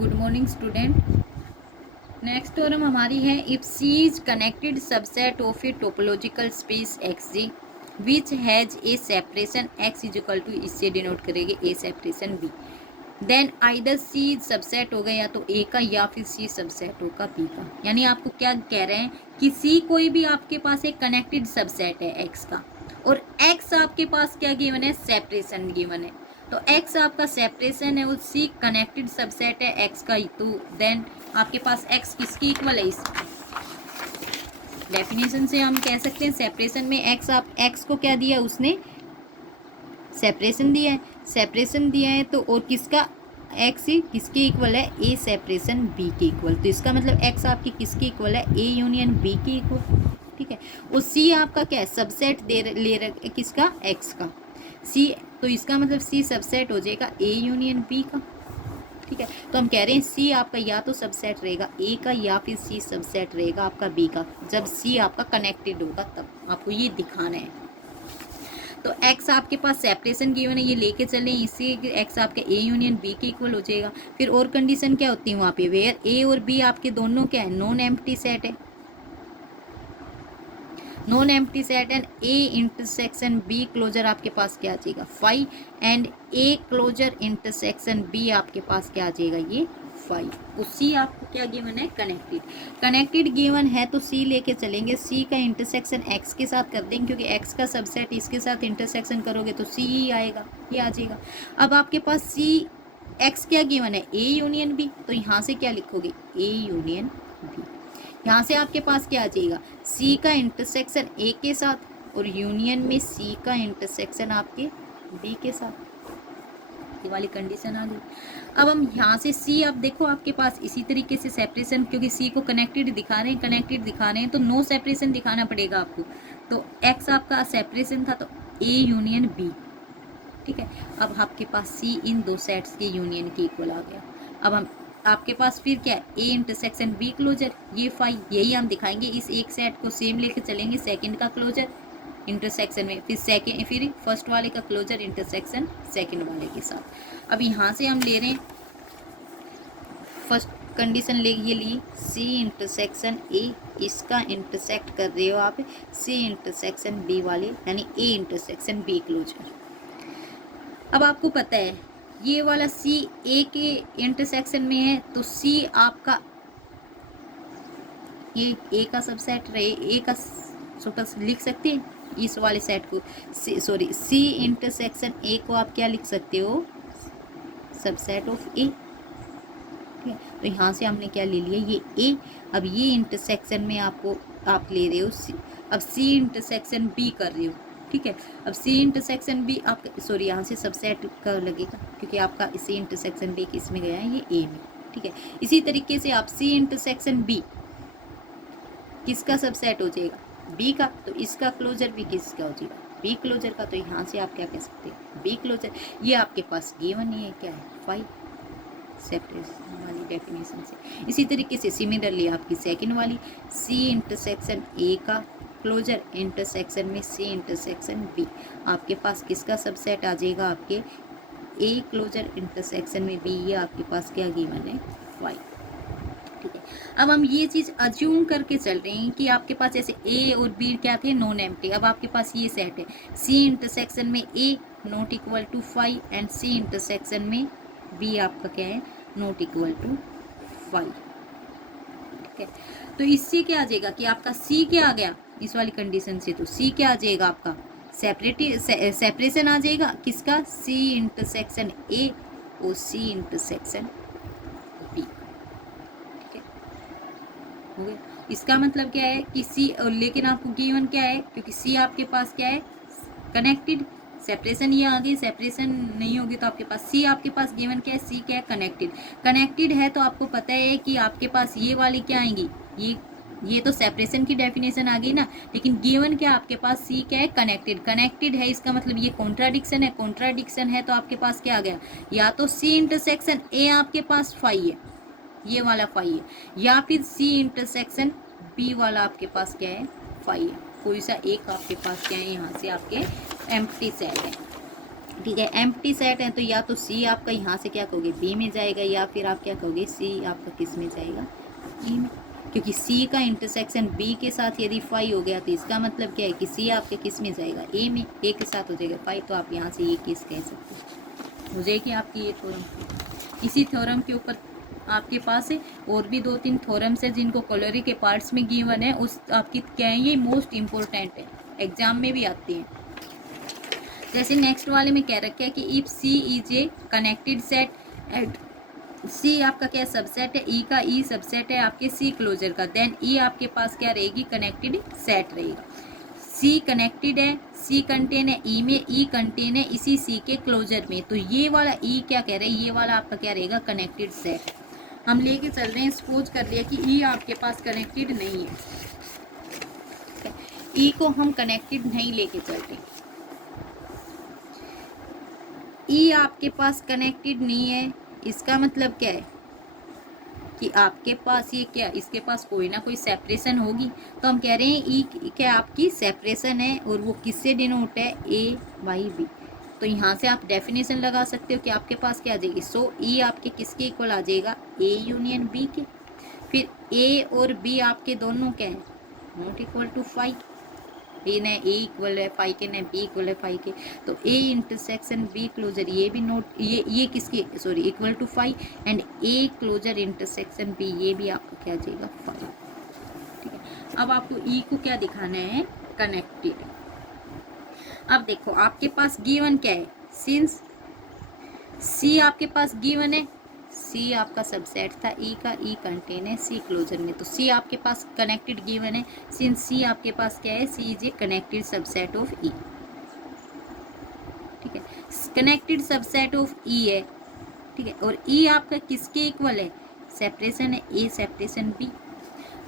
Good morning student. Next theorem हमारी है if C is connected subset of a topological space X G which has a separation X is equal to, इससे denote करेंगे A separation B, then either C subset होगा या तो ए का या फिर सी सबसेट होगा बी का। यानी आपको क्या कह रहे हैं कि सी कोई भी आपके पास एक कनेक्टेड सबसेट है एक्स का, और एक्स आपके पास क्या गिवन है, सेपरेशन गिवन है। तो एक्स आपका सेपरेशन है और सी कनेक्टेड सबसेट है एक्स का, तो देन आपके पास एक्स किसकी इक्वल है। इस डेफिनेशन से हम कह सकते हैं सेपरेशन में एक्स, आप एक्स को क्या दिया, उसने सेपरेशन दिया है, सेपरेशन दिया है तो, और किसका, एक्स ही किसके इक्वल है, ए सेपरेशन बी के इक्वल। तो इसका मतलब एक्स आपकी किसके इक्वल है, ए यूनियन बी के इक्वल। ठीक है, और सी आपका क्या है, सबसेट ले रखे किसका, एक्स का, सी, तो इसका मतलब सी सबसेट हो जाएगा ए यूनियन बी का। ठीक है, तो हम कह रहे हैं सी आपका या तो सबसेट रहेगा ए का या फिर सी सबसेट रहेगा आपका बी का, जब सी आपका कनेक्टेड होगा तब आपको ये दिखाना है। तो x आपके पास सेपरेशन गिवन है, ये लेके चलें, इससे x आपके a यूनियन b के इक्वल हो जाएगा। फिर और कंडीशन क्या होती है वहाँ पे, वेयर a और b आपके दोनों क्या है, नॉन एम्प्टी सेट है, non empty set and a intersection b closure आपके पास क्या आ जाएगा, phi, and a closure intersection b आपके पास क्या आ जाएगा, ये फाई। तो सी आपको क्या गिवन है, कनेक्टेड, कनेक्टेड गिवन है तो सी लेके चलेंगे, सी का इंटरसेक्शन एक्स के साथ कर देंगे, क्योंकि एक्स का सबसेट इसके साथ इंटरसेक्शन करोगे तो सी ही आएगा, ये आ जाएगा। अब आपके पास सी एक्स क्या गिवन है, ए यूनियन बी, तो यहाँ से क्या लिखोगे, ए यूनियन बी। यहाँ से आपके पास क्या आ जाएगा, सी का इंटरसेक्शन ए के साथ और यूनियन में सी का इंटरसेक्शन आपके बी के साथ, ये वाली कंडीशन आ गई। अब हम यहाँ से सी, अब देखो आपके पास इसी तरीके से सेपरेशन, क्योंकि सी को कनेक्टेड दिखा रहे हैं, कनेक्टेड दिखा रहे हैं तो नो सेपरेशन दिखाना पड़ेगा आपको। तो एक्स आपका सेपरेशन था तो ए यूनियन बी। ठीक है, अब आपके पास सी इन दो सेट्स के यूनियन के इक्वल आ गया। अब हम आपके पास फिर क्या, ए इंटरसेक्शन बी क्लोजर, ये फाई, यही हम दिखाएंगे, इस एक सेट को सेम लेके चलेंगे, सेकंड का क्लोजर इंटरसेक्शन में, फिर फर्स्ट वाले का क्लोजर इंटरसेक्शन सेकंड वाले के साथ। अब यहाँ से हम ले रहे हैं फर्स्ट कंडीशन, ले ये ली सी इंटरसेक्शन ए, इसका इंटरसेक्ट कर रहे हो आप सी इंटरसेक्शन बी वाले, यानी ए इंटरसेक्शन बी क्लोजर। अब आपको पता है ये वाला सी ए के इंटरसेक्शन में है, तो सी आपका ये ए का सबसेट रहे, ए का सुपर लिख सकते हैं इस वाले सेट को, सॉरी सी इंटरसेक्शन ए को आप क्या लिख सकते हो, सबसेट ऑफ ए। ठीक है, तो यहाँ से हमने क्या ले लिया, ये ए, अब ये इंटरसेक्शन में आपको आप ले रहे हो सी, अब सी इंटरसेक्शन बी कर रहे हो। ठीक है, अब सी इंटरसेक्शन बी आप, सॉरी यहाँ से सबसेट का लगेगा क्योंकि आपका सी इंटरसेक्शन बी किस में गया है, ये ए में। ठीक है, इसी तरीके से आप सी इंटरसेक्शन बी किसका सबसेट हो जाएगा, बी का, तो इसका क्लोजर भी किसका हो जाएगा, बी क्लोजर का। तो यहाँ से आप क्या कह सकते हैं, बी क्लोजर, ये आपके पास गिवन ही है, क्या है, फाई, सेपरेशन वाली डेफिनेशन से। इसी तरीके से सिमिलरली आपकी सेकंड वाली सी इंटरसेक्शन ए का क्लोजर इंटरसेक्शन में सी इंटरसेक्शन बी, आपके पास किसका सबसेट आ जाएगा, आपके ए क्लोजर इंटरसेक्शन में बी, ये आपके पास क्या गिवन है, फाई। ठीक है, अब हम ये चीज़ अज्यूम करके चल रहे हैं कि आपके पास जैसे ए और बी क्या थे, नॉन एम्प्टी। अब आपके पास ये सेट है सी इंटरसेक्शन में A not equal to phi and C intersection में बी आपका क्या है, नॉट इक्वल टू फाई। ठीक है, तो इससे क्या आ जाएगा कि आपका सी क्या आ गया इस वाली कंडीशन से, तो सी क्या आ जाएगा आपका, सेपरेशन आ जाएगा किसका, सी इंटरसेक्शन ए और सी इंटरसेक्शन बी। हो गया, इसका मतलब क्या है कि सी, लेकिन आपको गिवन क्या है, क्योंकि सी आपके पास क्या है, कनेक्टेड, सेपरेशन ये आगे, सेपरेशन नहीं होगी तो आपके पास सी, आपके पास गिवन क्या है, सी क्या है, कनेक्टेड, कनेक्टेड है तो आपको पता है कि आपके पास ये वाली क्या आएंगी, ये तो सेपरेशन की डेफिनेशन आ गई ना, लेकिन गिवन क्या आपके पास सी क्या है, कनेक्टेड, कनेक्टेड है, इसका मतलब ये कॉन्ट्राडिक्शन है, कॉन्ट्राडिक्शन है तो आपके पास क्या आ गया, या तो सी इंटरसेक्शन ए आपके पास फाई है, ये वाला फाई है, या फिर सी इंटरसेक्शन बी वाला आपके पास क्या है, फाई है, कोई सा एक आपके पास क्या है, यहाँ से आपके एम्प्टी सेट है। ठीक है। एम्प्टी सेट है तो या तो सी आपका यहाँ से क्या कहोगे बी में जाएगा, या फिर आप क्या कहोगे सी आपका किस में जाएगा ई में, क्योंकि सी का इंटरसेक्शन बी के साथ यदि फाई हो गया तो इसका मतलब क्या है कि सी आपके किस में जाएगा ए में, ए के साथ हो जाएगा फाई, तो आप यहाँ से ये किस कह सकते हो जाएगी आपकी ये थ्योरम। इसी थ्योरम के ऊपर आपके पास है और भी 2-3 थ्योरम्स है जिनको कॉलोरी के पार्ट्स में गिवन है, उस आपकी क्या है ये मोस्ट इम्पोर्टेंट है, एग्जाम में भी आती हैं। जैसे नेक्स्ट वाले में कह रखा है कि if C is a connected set at C आपका क्या सबसेट है, ई का ई सबसेट है आपके सी क्लोजर का, देन ई आपके पास क्या रहेगी कनेक्टेड सेट रहेगा। सी कनेक्टेड है, सी कंटेन है ई में, ई कंटेन है इसी सी के क्लोजर में, तो ये वाला ई क्या कह रहे हैं, ये वाला आपका क्या रहेगा कनेक्टेड सेट। हम लेके चल रहे हैं, सपोज कर लिया कि ई आपके पास कनेक्टेड नहीं है, ई को हम कनेक्टेड नहीं लेके चल रहे, ई आपके पास कनेक्टेड नहीं है, इसका मतलब क्या है कि आपके पास ये क्या, इसके पास कोई ना कोई सेपरेशन होगी, तो हम कह रहे हैं ई क्या आपकी सेपरेशन है और वो किससे डिनोट है ए बाई बी। तो यहाँ से आप डेफिनेशन लगा सकते हो कि आपके पास क्या आ जाएगी, सो ई आपके किसके इक्वल आ जाएगा ए यूनियन बी के। फिर ए और बी आपके दोनों क्या है नॉट इक्वल टू फाइव, ए न ए इक्वल है फाइव के न बी इक्वल है फाइव के, तो ए इंटरसेक्शन बी क्लोजर ये भी नोट ये किसके sorry equal to five, and A closure intersection B ये भी आपको क्या आ जाएगा फाइव। ठीक है, अब आपको ई को क्या दिखाना है कनेक्टेड। अब देखो आपके पास गिवन क्या है, सिंस सी आपके पास गिवन है, सी आपका सबसेट था ई का, ई कंटेन है सी क्लोजर में, तो सी आपके पास कनेक्टेड गिवन है, सिंस सी आपके पास क्या है C is a connected subset of E. ठीक है, कनेक्टेड सबसेट ऑफ ई है। ठीक है, और ई आपका किसके इक्वल है, सेपरेशन है ए सेपरेशन बी।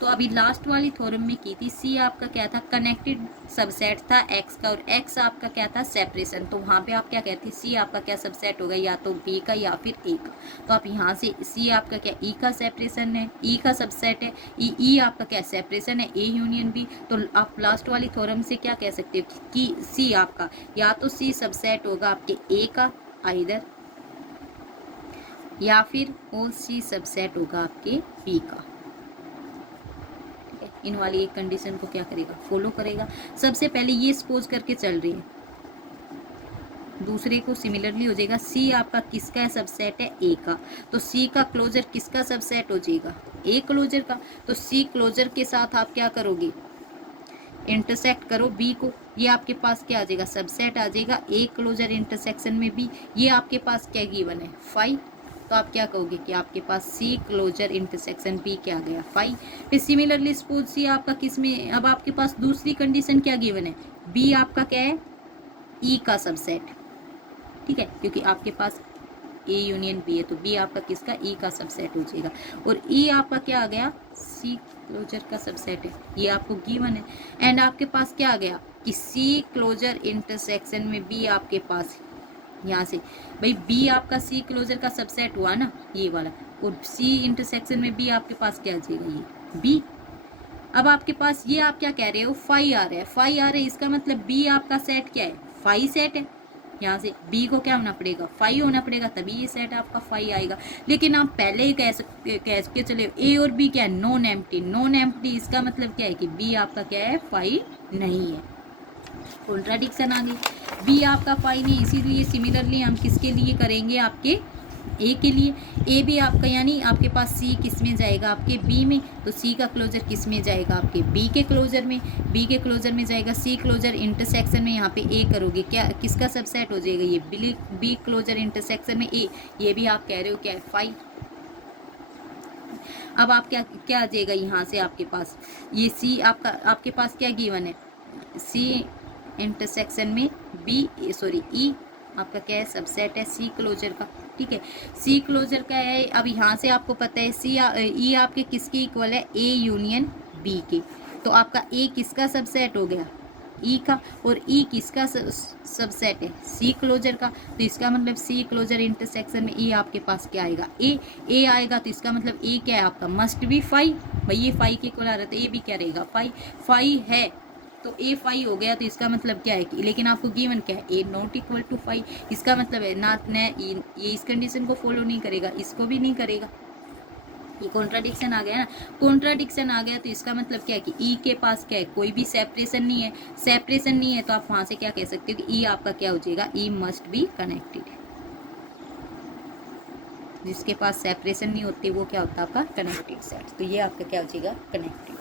तो अभी लास्ट वाली थ्योरम में की थी, सी आपका क्या था कनेक्टेड सबसेट था एक्स का, और एक्स आपका क्या था सेपरेशन, तो वहाँ पे आप क्या कहते हैं सी आपका क्या सबसेट होगा या तो बी का या फिर ए का। तो आप यहाँ से सी आपका क्या ई का सेपरेशन है, ई का सबसेट है, ई आपका क्या सेपरेशन है ए यूनियन बी, तो आप लास्ट वाली थ्योरम से क्या कह सकते हो कि सी आपका या तो सी सबसेट होगा आपके ए का आइदर, या फिर ओ सी सबसेट होगा आपके बी का। इन वाली एक कंडीशन को क्या करेगा फॉलो करेगा। सबसे पहले ये सपोज करके चल रही है, दूसरे को सिमिलरली हो जाएगा, सी आपका किसका सबसेट है ए का, तो सी का क्लोजर किसका सबसेट हो जाएगा ए क्लोजर का, तो सी क्लोजर के साथ आप क्या करोगे इंटरसेक्ट करो बी को, ये आपके पास क्या आ जाएगा सबसेट आ जाएगा ए क्लोजर इंटरसेक्शन में बी, ये आपके पास क्या गिवन है फाइव, तो आप क्या कहोगे कि आपके पास सी क्लोजर इंटरसेक्शन बी क्या आ गया फाइव। फिर सिमिलरली सपोज सी आपका किस में, अब आपके पास दूसरी कंडीशन क्या गिवन है, बी आपका क्या है ई का सबसेट। ठीक है, क्योंकि आपके पास ए यूनियन बी है, तो बी आपका किसका ई का सबसेट हो जाएगा, और ई आपका क्या आ गया सी क्लोजर का सबसेट है, ये आपको गिवन है। एंड आपके पास क्या आ गया कि सी क्लोजर इंटरसेक्शन में बी आपके पास यहाँ से भाई बी आपका सी क्लोजर का सबसेट हुआ ना ये वाला, और सी इंटरसेक्शन में बी आपके पास क्या आ जाएगा ये बी। अब आपके पास ये आप क्या कह रहे हो फाइव आ रहा है, फाइव आ रहा है, इसका मतलब बी आपका सेट क्या है फाइव सेट है, यहाँ से बी को क्या होना पड़ेगा फाइव होना पड़ेगा, तभी ये सेट आपका फाइव आएगा। लेकिन आप पहले ही कह के चले ए और बी क्या है नॉन एम्प्टी, नॉन एम्प्टी इसका मतलब क्या है कि बी आपका क्या है फाइव नहीं है, कॉन्ट्राडिक्शन आ गई, बी आपका फाइव नहीं, इसीलिए सिमिलरली हम किसके लिए करेंगे आपके ए के लिए, ए भी आपका यानी आपके पास सी किस में जाएगा आपके बी में, तो सी का क्लोजर किस में जाएगा आपके बी के क्लोजर में, बी के क्लोजर में जाएगा सी क्लोजर इंटरसेक्शन में, यहाँ पे ए करोगे क्या किसका सबसेट हो जाएगा ये बी क्लोजर इंटरसेक्शन में ए, ये भी आप कह रहे हो क्या है फाइव। अब आप क्या आ जाएगा यहाँ से आपके पास ये सी आपका आपके पास क्या गिवन है सी इंटरसेक्शन में बी सॉरी ई आपका क्या है सबसेट है सी क्लोजर का। ठीक है, सी क्लोजर का है, अब यहाँ से आपको पता है सी ई आपके किसके इक्वल है ए यूनियन बी के, तो आपका ए किसका सबसेट हो गया ई का, और ई किसका सबसेट है सी क्लोजर का, तो इसका मतलब सी क्लोजर इंटरसेक्शन में ई आपके पास क्या आएगा ए आएगा, तो इसका मतलब ए क्या है आपका मस्ट बी फाइव, भाई ये फाइव के इक्वल आ रहा था, ए भी क्या रहेगा फाइव है। तो ए 5 हो गया, तो इसका मतलब क्या है कि, लेकिन आपको गिवन क्या है, ए नॉट इक्वल टू 5, इसका मतलब है ना ये इस कंडीशन को फॉलो नहीं करेगा, इसको भी नहीं करेगा। ये कॉन्ट्राडिक्शन आ गया ना, कॉन्ट्राडिक्शन आ गया तो इसका मतलब क्या है कि ई के पास क्या है, कोई भी सेपरेशन नहीं है। सेपरेशन नहीं है तो आप वहां से क्या कह सकते हो कि ई आपका क्या हो जाएगा, ई मस्ट बी कनेक्टेड। जिसके पास सेपरेशन नहीं होती वो क्या होता है आपका कनेक्टेड सेट। तो ये आपका क्या हो जाएगा कनेक्टेड,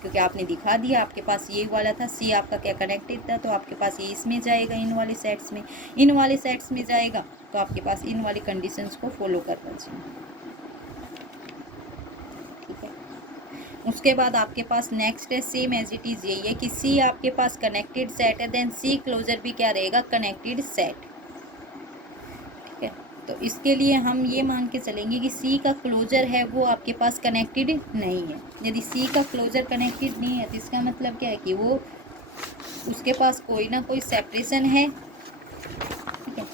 क्योंकि आपने दिखा दिया आपके पास ये वाला था, सी आपका क्या कनेक्टेड था, तो आपके पास ये इसमें जाएगा, इन वाले सेट्स में, इन वाले सेट्स में जाएगा, तो आपके पास इन वाली कंडीशंस को फॉलो करना चाहिए। ठीक है, उसके बाद आपके पास नेक्स्ट है सेम एज इट इज़ यही है कि सी आपके पास कनेक्टेड सेट है, देन सी क्लोजर भी क्या रहेगा कनेक्टेड सेट। ठीक है, तो इसके लिए हम ये मान के चलेंगे कि सी का क्लोजर है वो आपके पास कनेक्टेड नहीं है। यदि सी का क्लोजर कनेक्टेड नहीं है तो इसका मतलब क्या है कि वो उसके पास कोई ना कोई सेपरेशन है। ठीक है,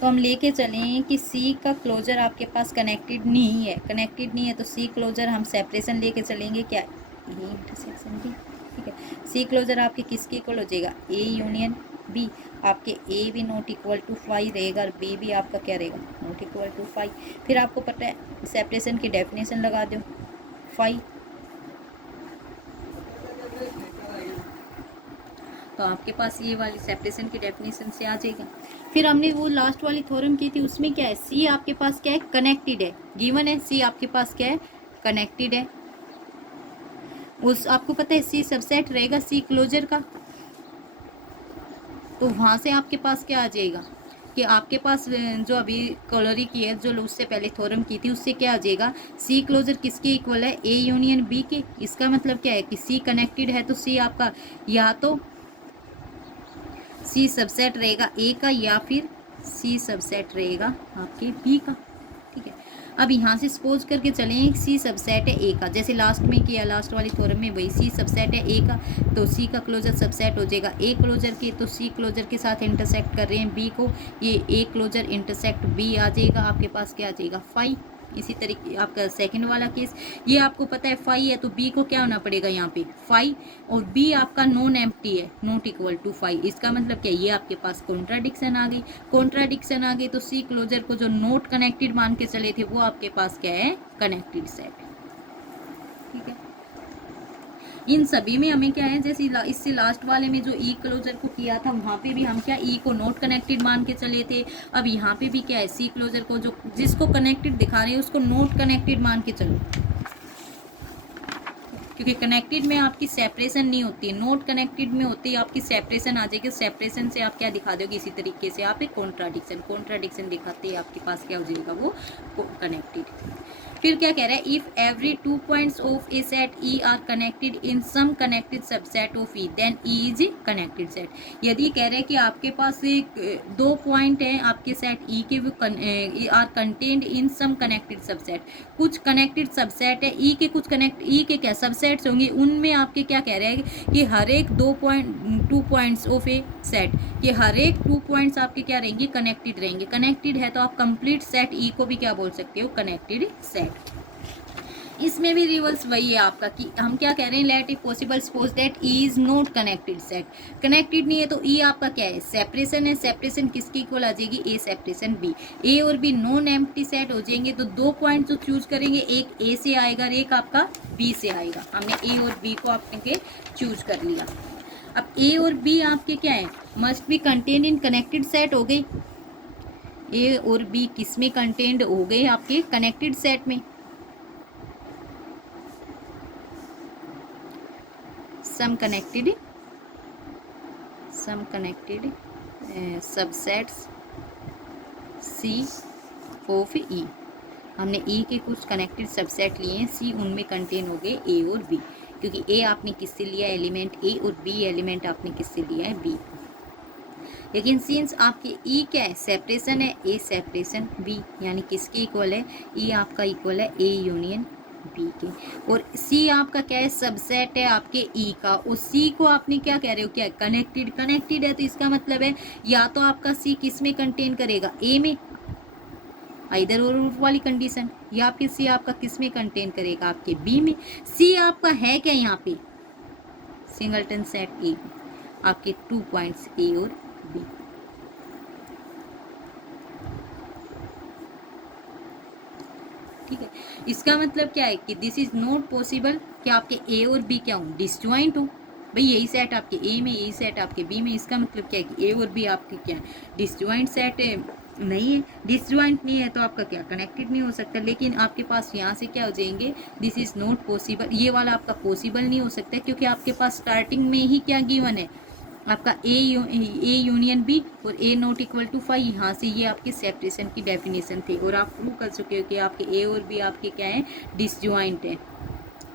तो हम लेके चलें कि सी का क्लोजर आपके पास कनेक्टेड नहीं है, कनेक्टेड नहीं है तो सी क्लोजर हम सेपरेशन लेके चलेंगे क्या, ए इंटरसेक्शन बी। ठीक है, सी क्लोजर आपके किसके इक्वल हो जाएगा, ए यूनियन बी। आपके ए भी नॉट इक्वल टू 5 रहेगा और बी भी आपका क्या रहेगा नॉट इक्वल टू 5। फिर आपको पता है सेपरेशन की डेफिनेशन लगा दो 5, तो आपके पास ये वाली सेपरेशन की डेफिनेशन से आ जाएगा। फिर हमने वो लास्ट वाली थ्योरम की थी, उसमें क्या है, सी आपके पास क्या है कनेक्टेड है, गिवन है सी आपके पास क्या है कनेक्टेड है। उस आपको पता है सी सबसेट रहेगा सी क्लोजर का, तो वहाँ से आपके पास क्या आ जाएगा कि आपके पास जो अभी कॉलरी की है, जो उससे पहले थ्योरम की थी, उससे क्या आ जाएगा, सी क्लोजर किसके इक्वल है, ए यूनियन बी के। इसका मतलब क्या है कि सी कनेक्टेड है तो सी आपका या तो सी सबसेट रहेगा ए का या फिर सी सबसेट रहेगा आपके बी का। ठीक है, अब यहाँ से सपोज करके चलें सी सबसेट है ए का, जैसे लास्ट में किया, लास्ट वाली थ्योरम में वही सी सबसेट है ए का, तो सी का क्लोजर सबसेट हो जाएगा ए क्लोजर के, तो सी क्लोजर के साथ इंटरसेक्ट कर रहे हैं बी को, ये ए क्लोजर इंटरसेक्ट बी आ जाएगा, आपके पास क्या आ जाएगा 5। इसी तरीके आपका सेकंड वाला केस, ये आपको पता है 5 है तो बी को क्या होना पड़ेगा यहाँ पे 5, और बी आपका नॉन एम्प्टी है नॉट इक्वल टू 5। इसका मतलब क्या, ये आपके पास कॉन्ट्राडिक्शन आ गई, कॉन्ट्राडिक्शन आ गई तो सी क्लोजर को जो नॉट कनेक्टेड मान के चले थे वो आपके पास क्या है कनेक्टेड सेट। ठीक है, इन सभी में हमें क्या है, जैसे इससे लास्ट वाले में जो ई क्लोजर को किया था वहाँ पे भी हम क्या ई को नॉट कनेक्टेड मान के चले थे, अब यहाँ पे भी क्या है सी क्लोजर को जो जिसको कनेक्टेड दिखा रहे हैं उसको नॉट कनेक्टेड मान के चलो, क्योंकि कनेक्टेड में आपकी सेपरेशन नहीं होती है, नॉट कनेक्टेड में होती है आपकी सेपरेशन आ जाएगी। सेपरेशन से आप क्या दिखा दोगे, इसी तरीके से आप एक कॉन्ट्राडिक्शन दिखाते हैं, आपके पास क्या हो जाएगा वो कनेक्टेड। फिर क्या कह रहा है, if every 2 points of a set E are connected in some connected subset of E then E is connected set. यदि कह रहे हैं कि आपके पास एक 2 पॉइंट हैं आपके सेट ई के, वो are contained in some connected subset, कुछ कनेक्टेड सबसेट है ई के, कुछ ई के क्या सबसेट्स होंगे, उनमें आपके क्या कह रहे हैं कि हर एक 2 पॉइंट्स ऑफ ए सेट, कि हर एक 2 पॉइंट्स आपके क्या रहेंगे कनेक्टेड रहेंगे। कनेक्टेड है तो आप कंप्लीट सेट ई को भी क्या बोल सकते हो कनेक्टेड सेट। इसमें भी रिवर्स वही है आपका कि हम क्या कह रहे हैं, let it possible suppose that E is not connected set. Connected नहीं है तो ई आपका क्या है सेपरेशन है, सेपरेशन किसकी इक्वल आ जाएगी ए सेपरेशन बी। ए और बी नॉन एम्प्टी सेट हो जाएंगे, तो 2 पॉइंट जो चूज करेंगे एक ए से आएगा और एक आपका बी से आएगा। हमने ए और बी को आपने चूज कर लिया। अब ए और बी आपके क्या है must be contain in connected set हो गई, ए और बी किस में कंटेन्ड हो गए आपके कनेक्टेड सेट में। सम कनेक्टेड सबसेट्स सी ऑफ ई, हमने ई के कुछ कनेक्टेड सबसेट लिए हैं, सी उनमें कंटेन हो गए ए और बी, क्योंकि ए आपने किससे लिया एलिमेंट ए और बी एलिमेंट आपने किससे लिया है बी। लेकिन सिंस आपके ई क्या है सेपरेशन है ए सेपरेशन बी, यानी किसके इक्वल है ई आपका इक्वल है ए यूनियन बी के, और सी आपका क्या है सबसेट है आपके ई का, और सी को आपने क्या कह रहे हो क्या कनेक्टेड है, तो इसका मतलब है या तो आपका सी किस में कंटेन करेगा ए में, इधर और वाली कंडीशन, या फिर सी आपका किस में कंटेन करेगा आपके बी में। सी आपका है क्या यहाँ पे सिंगलटन सेट ए, आपके 2 पॉइंट्स ए और बी। ठीक है, इसका मतलब क्या है कि दिस इज नॉट पॉसिबल कि आपके ए और बी क्या हो, डिसज्वाइंट हो। भाई यही सेट आपके ए में, यही सेट आपके बी में, इसका मतलब क्या है कि ए और बी आपके क्या है, डिसज्वाइंट सेट है, नहीं है। डिसज्वाइंट नहीं है तो आपका क्या कनेक्टेड नहीं हो सकता। लेकिन आपके पास यहाँ से क्या हो जाएंगे, दिस इज नॉट पॉसिबल, ये वाला आपका पॉसिबल नहीं हो सकता क्योंकि आपके पास स्टार्टिंग में ही क्या गिवन है, आपका ए यूनियन बी और ए नॉट इक्वल टू 5। यहाँ से ये आपके सेपरेशन की डेफिनेशन थी और आप प्रूव कर चुके हो कि आपके ए और बी आपके क्या है, डिसज्वाइंट है।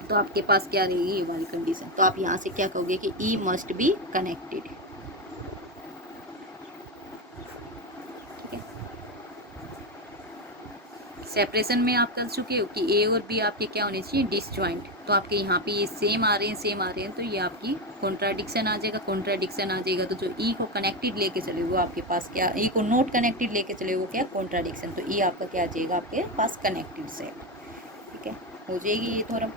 तो आपके पास क्या रहेगी, ये वाली कंडीशन। तो आप यहाँ से क्या कहोगे कि ई मस्ट बी कनेक्टेड। ठीक है, सेपरेशन में आप कर चुके हो कि ए और बी आपके क्या होने चाहिए, डिसज्वाइंट। तो आपके यहाँ पे ये सेम आ रहे हैं, सेम आ रहे हैं, तो ये आपकी कॉन्ट्राडिक्शन आ जाएगा। कॉन्ट्राडिक्शन आ जाएगा तो जो ई को कनेक्टेड लेके चले वो आपके पास क्या, ई को नोट कनेक्टेड लेके चले वो क्या, कॉन्ट्राडिक्शन। तो ई आपका क्या आ जाएगा, आपके पास कनेक्टेड सेट। ठीक है, हो जाएगी ये थ्योरम।